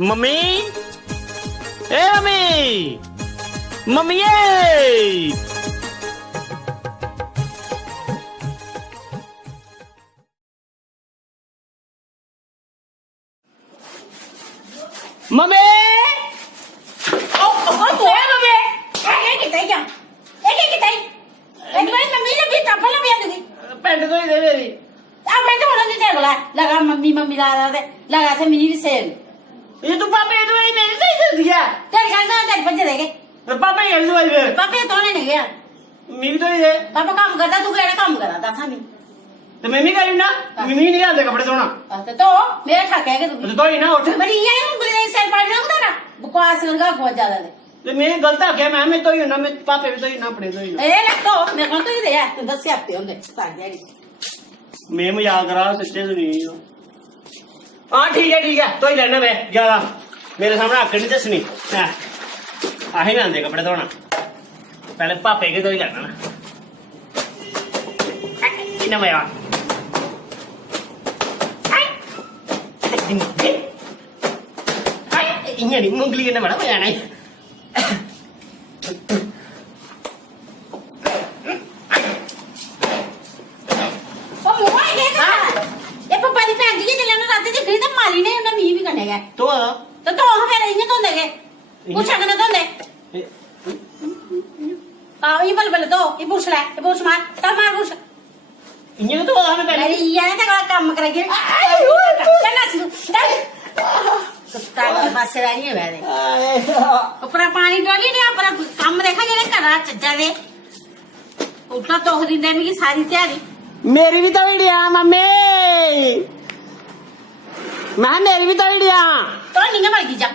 Mummy ए mummy mummy mummy paint तो ही दे मेरी लगा मम्मी मम्मी लगा से मिनी सेल ये तो पापा ये तो मेरे से ही दे दिया तेरे घर ना तेरे बच्चे देखे पापा ये तो भाई फिर पापा ये तो नहीं गया मम्मी तो ही दे पापा काम करता तू केड़ा काम करा दस हमें तो मम्मी करी ना मम्मी नहीं आते कपड़े धोना तो मेरा ठक है कि तू तो ही ना उठ बड़ी ये मुंगली सेल पड़ना होता ना बकवास लगा बहुत ज्यादा दे तो मैं गलत आ गया मैं तो ही ना मैं पापे भी तो ही ना पड़े तो ही ना ए लग तो मेरे को तो ही दे तू दस हफ्ते होंगे सारी दिहाड़ी मैं मजाक करा सच्चे सुनी हाँ ठीक है तो ही लेना मैं ज्यादा मेरे सामने आकर नहीं दसनी आही में आंदे कपड़े धोना पहले पापे के तो ही लेना ना कितना मजा इन्हें नहीं मुंगली करना बड़ा मजा नहीं तो पूछ सकने तो ले आओ ये बल तो ये पूछ ले ये पूछ मार तब मार पूछ इन्हें तो हमें पहले अरे ये ना तक काम करेगी चलना शुरू कुत्ता के पास से रही है मेरे ऊपर पानी डाली ने अपना काम देखा जरा करा चज्जा दे उठा तो दिन दे मेरी सारी तैयारी मेरी भी तो वीडियो मम्मी मैं मेरी भी तो वीडियो तो नहीं मर गई जा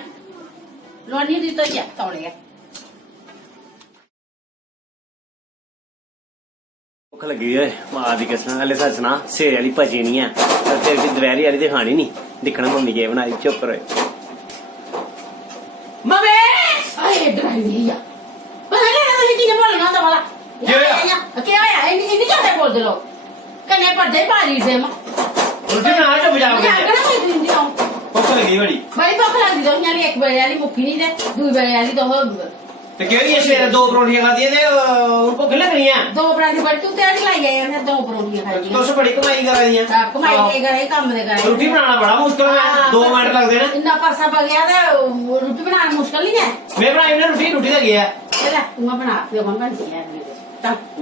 लोनी दी तो जा तोड़ेगा भुख लगी है मां दी कसम हले सच ना सेरे वाली भजी नहीं है तेरे की दवैरी वाली ते खानी नहीं दिखना मम्मी के बनाई चुप रहे मम्मी अरे ड्राइव नहीं या पता नहीं ना ये बोलना था वाला क्या है इन्हीं क्या बोल दे लो कने पड़दे बारी से मां रोटी बना चुप जाओ भुख लगी बड़ी बड़ी भुख लगी तो यानी एक बजे वाली मुक्की नहीं दे दूसरी बजे वाली तो तो क्यों ये सवेरे दो परोठियां खा दिए थे उनको भुख लग रही है दो पराठी बड़ी तू तैयारी लाई है ने दो परोठियां खाई तो से बड़ी कमाई कर रही है कमाई के करे काम दे करे रोटी बनाना बड़ा मुश्किल है 2 मिनट लगते ना इतना परसा पक गया तो रोटी बनाना मुश्किल नहीं है मैं बनाई ना रोटी लगी है ले तू बना फिर कौन बनती है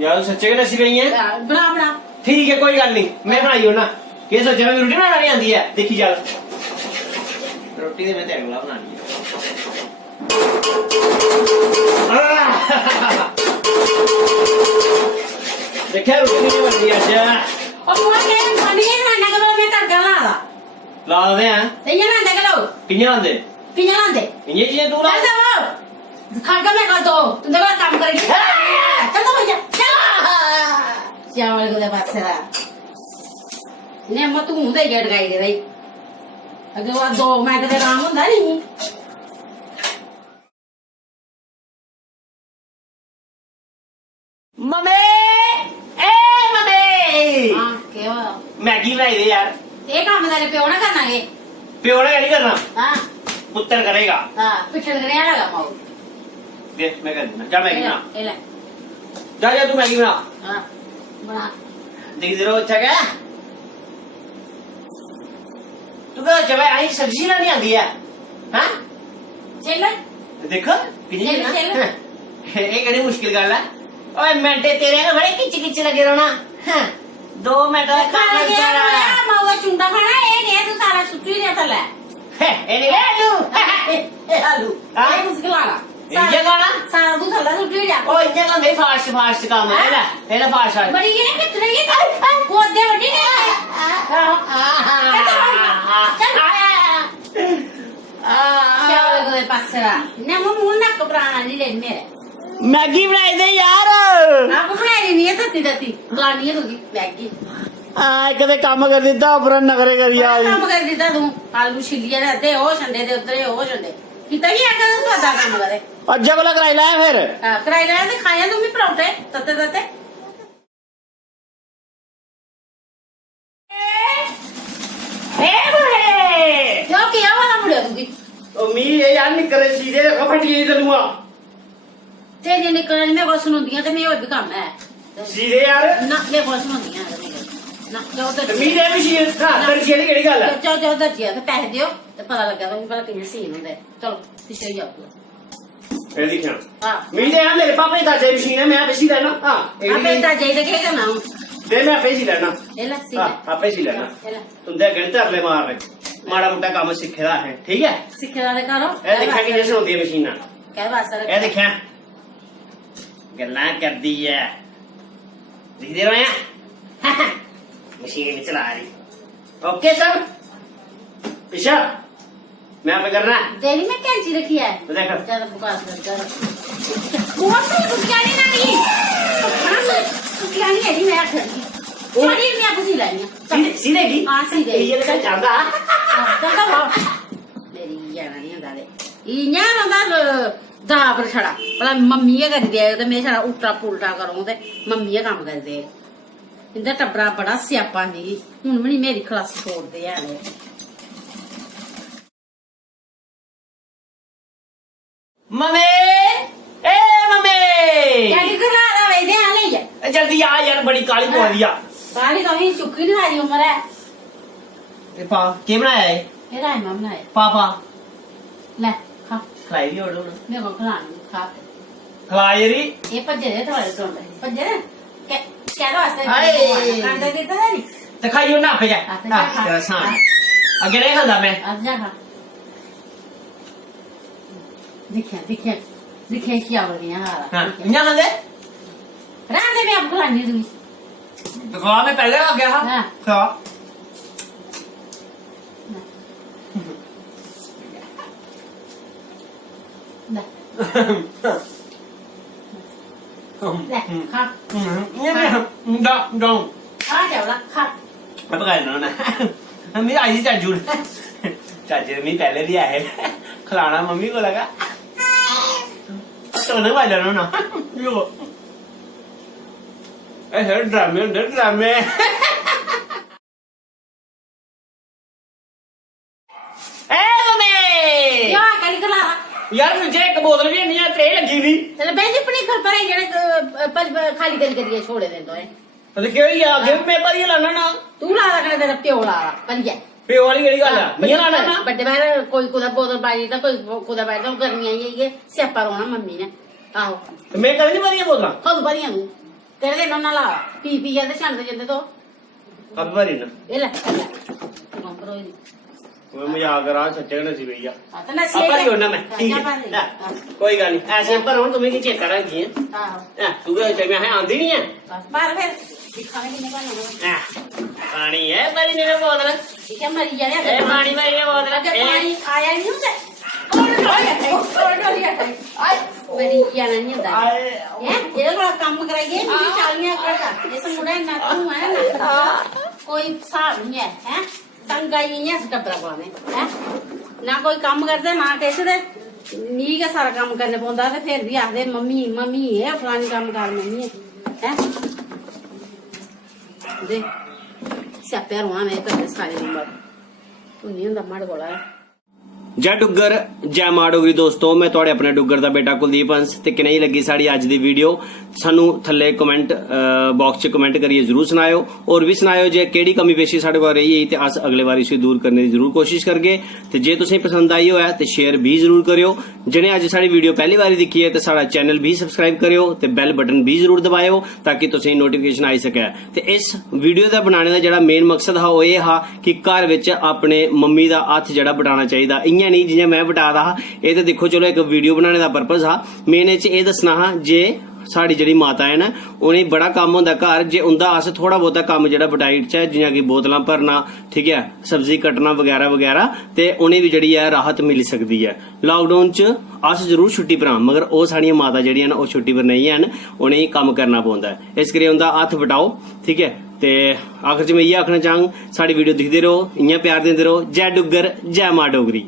यार सच्चे के नसीब नहीं है बना बना ठीक है कोई गल नहीं मैं बनाई हूं ना ये सोचे मैं रोटी बनाना नहीं आती है देखी चल रोटी तो मैं तेरे को बनानी है देखा रोटी नहीं बन रही आज और वो के बन गई ना नगलो में तड़का ला दे हैं ये ना नगलो किन्ने लांदे ये चीजें तू ला खागा में कर दो तुम देखो काम करेगी चल तो भैया चावल को दे पास से ने मत तू मुझे गेट गाई दे रही अगर वो 2 मिनट दे काम होता नहीं मम्मी ए मम्मी हां क्या मैगी बनाई दे यार ये काम तेरे प्यो ना करना ये प्यो ने नहीं करना हां पुत्र करेगा हां पिछड़ गया लगा माओ देख मैं कर देना जा मैगी बना ले ले जा तू मैगी बना हां बना देख जरा अच्छा क्या तू क्या जब आई सब्जी लानी आती है हाँ चल देखो कितनी ना एक बड़ी मुश्किल गल है ओए मिनटे तेरे ना बड़े किच किच लगे रहो ना 2 मिनट का काम सारा मावा चुंडा खाना ये नहीं तू सारा सुट्टी नहीं थले ए नहीं आलू ये मुश्किल आला ये गाना सारा तू थले सुट्टी जा ओ ये गाना नहीं फास्ट काम है ना फास्ट बड़ी ये कितने ये वो दे बड़ी चावल को पास से ना मुंह ना कपड़ा नहीं ले मेरे मैगी बनाई दे यार आप बनाई नहीं है तत्ती खिलानी है तुझी मैगी कदे काम कर दिता उपर नखरे करी काम कर दिता तू आलू छिलिए रहते हो छंडे दे उतरे हो छंडे कितना ही आकर तू सादा काम करे अज्जा को कराई लाया फिर कराई लाया तो खाया तुम भी परोठे तते तते क्या किया वाला मुड़े तू ਉਮੀਦ ਇਹ ਯਾਰ ਨਿਕਰੇ ਸੀਦੇ ਰੱਖੋ ਫਟੀਆਂ ਤੈਨੂੰ ਤੇ ਜੇ ਨਿਕਲਣ ਮੈਂ ਕੋਲ ਸੁਣਦੀਆਂ ਤੇ ਮੈਂ ਹੋਰ ਵੀ ਕੰਮ ਹੈ ਸੀਦੇ ਯਾਰ ਨਾ ਮੈਂ ਕੋਲ ਸੁਣਦੀਆਂ ਨਾ ਜਾਓ ਤੇ ਉਮੀਦ ਇਹ ਵੀ ਸੀ ਦਰਜੀ ਦੀ ਕਿਹੜੀ ਗੱਲ ਹੈ ਜਾਓ ਦਰਜੀਆ ਤੇ ਪੈਸੇ ਦਿਓ ਤੇ ਪਤਾ ਲੱਗਾ ਤੁਹਾਨੂੰ ਪਤਾ ਕਿੰਨੇ ਸੀਨ ਹੁੰਦੇ ਚਲੋ ਪਿੱਛੇ ਜਾਓ ਇਹ ਦੇਖਿਆ ਹਾਂ ਉਮੀਦ ਇਹ ਮੇਰੇ ਪਾਪੇ ਦਾ ਜੇ ਮਸ਼ੀਨ ਹੈ ਮੈਂ ਆਪੇ ਲੈਣਾ ਹਾਂ ਆਪੇ ਤਾਂ ਜਾਈ ਦੇ ਕੇ ਕਰਨਾ ਦੇ ਮੈਂ ਆਪੇ ਲੈਣਾ ਇਹ ਲੈ ਸੀ ਹਾਂ ਆਪੇ ਲੈਣਾ ਇਹ ਲੈ ਤੁੰਦੇ ਗਣ ਧਰਲੇ ਮਾਰ ਰਹੇ ਮਾੜਾ ਮੋਟਾ ਕੰਮ ਸਿੱਖਦਾ ਹੈ ਠੀਕ ਹੈ ਸਿੱਖਿਆ ਦੇ ਕਰੋ ਇਹ ਦੇਖਿਆ ਕਿ ਜਿਸ ਹੁੰਦੀ ਹੈ ਮਸ਼ੀਨਾਂ ਕਹਿ ਵਾਸਤਾ ਇਹ ਦੇਖਿਆ ਗੱਲਾਂ ਕਰਦੀ ਹੈ ਦਿਖਦੇ ਰੋਇਆ ਮਸ਼ੀਨ ਚਲਾ ਰਹੀ ਓਕੇ ਸਰ ਪਿਛਾ मैं पे करना तेरी में कैंची रखी है तो देख ज्यादा बुखार कर कर बहुत सी बुकियानी ना दी खाना से बुकियानी है जी मैं खड़ी छोड़ी मैं आपको सिलाई है सीधे की हां सीधे ये तो चांदा चलता भाव मेरी जाना नहीं ਹੁੰਦਾ ਦੇ इन्या ਹੁੰਦਾ ਦਾ ਪਰ ਛੜਾ ਭਲਾ ਮੰਮੀ ਇਹ ਕਰਦੀ ਹੈ ਤੇ ਮੈਂ ਛੜਾ ਉਲਟਾ ਪੁਲਟਾ ਕਰੂੰ ਤੇ ਮੰਮੀ ਇਹ ਕੰਮ ਕਰਦੇ ਇੰਦਾ ਟੱਬਰਾ ਬੜਾ ਸਿਆਪਾ ਨਹੀਂ ਹੁਣ ਵੀ ਮੇਰੀ ਖਲਾਸ ਛੋੜਦੇ ਆ ਨੇ मम्मी ए मम्मी क्या करा रहा है इधर आ ले जा जल्दी आ यार बड़ी काली पो दिया काली तो ही चुकी नहीं आ रही उम्र है ए पा के बनाया है ये राय मां बनाए पापा ले खा खलाई भी ओडो मैं को खा खा खलाई ये पज्जे दे थोड़े सुन पज्जे क्या क्या वास्ते हाय। कांदा देता है नी तो खाइयो ना पे जा अच्छा, खा। तेरा सान आगे नहीं खाता मैं अब जा खा दिखे दिखे दिखे क्या हो रही है हां हां यहाँ दे रात में आप खिलानी तुम तो खा मैं पहले आ गया हाँ। खा ले ले खा डा डा खा जाओ ला खा मैं पका लेना ना मेरी आई थी चाचू चाचे ने पहले दिया है खिलाना मम्मी को लगा तो नहीं खा जाना ना यो ऐसे ड्रामे ड्रामे ए मम्मी क्या कल कला यार मुझे एक बोतल भी नहीं है ट्रे लगी नहीं चल बेंच अपनी घर पर जने पर खाली करके छोड़े दे तो है तो क्यों यार गेम में पर ये लाना ना तू ला रखने तेरा प्यो ला रहा पर क्या पे वाली केड़ी गल है मैं लाना ना बड़े बाहर कोई कुदा बोतल पाई था कोई कुदा बैठ तो गर्मियां ये स्यापा रोना मम्मी ने आहो तो मैं कर नहीं पा रही बोतल खुद भरियां तू तेरे दिन ना ला पी जाते छंड जंदे तो अब भरी ना ये ले कंपरो ही वो मजाक करा सच्चे नसी भैया तो ना अब भरी होना मैं ठीक है कोई गल नहीं ऐसे पर हूं तुम्हें की चेक करा दी है आहो तू तो मैं आंदी नहीं है बस बाहर फिर दिखाने की नहीं पानी है भरी नहीं में बोतल ठीक है मरी जाने ए पानी भरी में बोतल अगर पानी आया नहीं होता मेरी जाना नहीं होता ये बड़ा काम कराइए मुझे चालियां करता जैसे मुड़ा ना तू है ना कोई हिसाब नहीं है तंगाई नहीं है टब्बरा पाने है ना कोई काम करते ना कैसे दे नी का सारा काम करने पौंदा ते फिर भी आखदे मम्मी मम्मी है फलानी काम कर मम्मी है दे स्यापे रोना मैं करते सारी उम्र तू नहीं होंदा माड़े कोला जय डुग्गर जय मां डोगरी दोस्तों मैं थोड़े अपने डुग्गर दा बेटा कुलदीप हंस ते कनेही लगी साड़ी अज दी वीडियो सानू थल्ले कमेंट बॉक्स च कमेंट करिए जरूर सुनायो और भी सुनायो जे केड़ी कमी पेशी साडे कोल रही है ते अस अगले बारी इसे दूर करने दी जरूर कोशिश करगे ते जे तुसें पसंद आई होया ते शेयर भी जरूर करियो जिन्हें अज साडी वीडियो पहली बारी दिखी है ते साडा चैनल भी सबसक्राइब करियो ते बेल बटन भी जरूर दबायो ताकि तुसें नोटिफिकेशन आई सके ते इस वीडियो दा बनाने दा जेड़ा मेन मकसद हा ओह हा कि घर विच अपने मम्मी दा हत्थ जेड़ा बटाना चाहिदा इयां नहीं जियां मैं बटादा हा ये ते देखो चलो एक वीडियो बनाने दा पर्पज हा मेन च एह दसना हा जे साड़ी जेड़ी माता है ना उन्हें बड़ा काम होंदा घर जे उंदा अस थोड़ा बहुता काम जेड़ा बटाइट च जियां कि बोतलां भरना ठीक है सब्जी कटना वगैरह वगैरह ते उन्हें भी जेड़ी है राहत मिल सकदी है लॉकडाउन च अस जरूर छुट्टी पर हां मगर ओह साड़ियां माता जेड़ियां न ओह छुट्टी पर नहीं हैन उन्हें कम्म करना पौंदा है इस करियै उंदा हत्थ बटाओ ठीक है ते आखिर च मैं इयै आखना चाहंग साड़ी वीडियो दिखदे रहो इयां प्यार दिंदे रहो जय डुग्गर जय मां डोगरी।